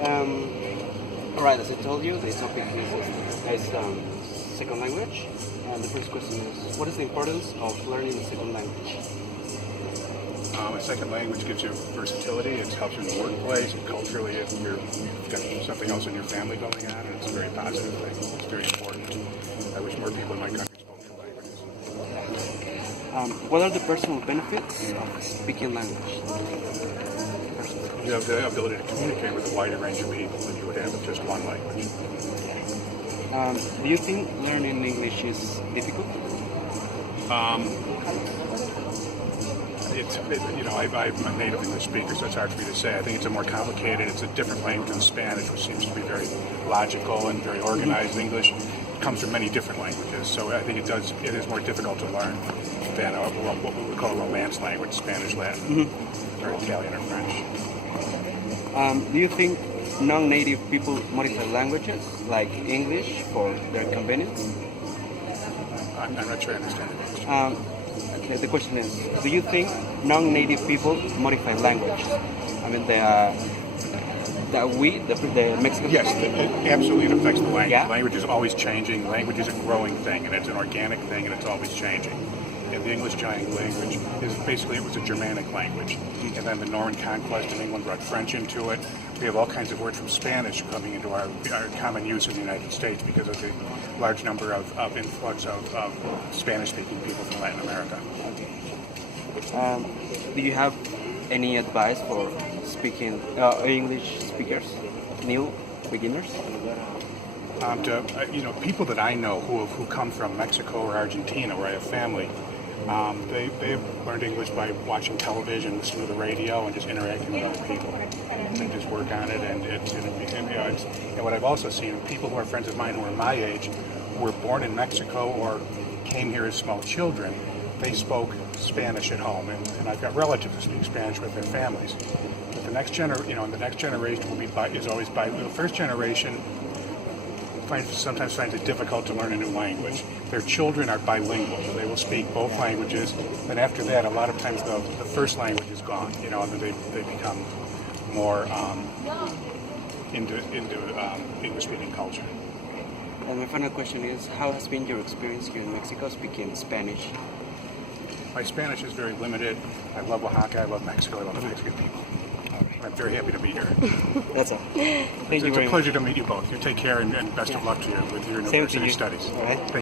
Um, all right, as I told you, the topic is second language. And the first question is, what is the importance of learning a second language? A second language gives you versatility. It helps you in the workplace. And culturally, if you've got something else in your family going on, and it's a very positive thing. It's very important. I wish more people in my country spoke two languages. What are the personal benefits of speaking language? You have the ability to communicate with a wider range of people than you would have with just one language. Do you think learning English is difficult? I'm a native English speaker, so it's hard for me to say. I think it's a more complicated, it's a different language than Spanish, which seems to be very logical and very organized. English comes from many different languages, so I think it is more difficult to learn than what we would call a romance language, Spanish, Latin, or Italian or French. Do you think non-native people modify languages like English for their convenience? I'm not sure I understand the question. Okay, the question is, do you think non-native people modify language? I mean, the Mexican Yes, people? absolutely it affects the language. Yeah? Language is always changing. Language is a growing thing, and it's an organic thing, and it's always changing. And the English giant language is basically, it was a Germanic language. And then the Norman conquest in England brought French into it. We have all kinds of words from Spanish coming into our common use in the United States because of the large number of influx of Spanish-speaking people from Latin America. Do you have any advice for speaking English speakers, new beginners? People that I know who come from Mexico or Argentina, where I have family, they have learned English by watching television, listening to the radio, and just interacting with other people, and just work on it. And what I've also seen, people who are friends of mine who are my age, who were born in Mexico or came here as small children, they spoke Spanish at home, and I've got relatives who speak Spanish with their families. But the next generation is always bilingual. The first generation sometimes finds it difficult to learn a new language. Their children are bilingual. They will speak both languages. And after that, a lot of times the first language is gone, and they become more into English-speaking culture. And my final question is, how has been your experience here in Mexico speaking Spanish? My Spanish is very limited. I love Oaxaca. I love Mexico. I love the Mexican people. I'm very happy to be here. That's all. Thank you very much. It's a pleasure to meet you both. You take care and best of luck to you with your university studies. All right.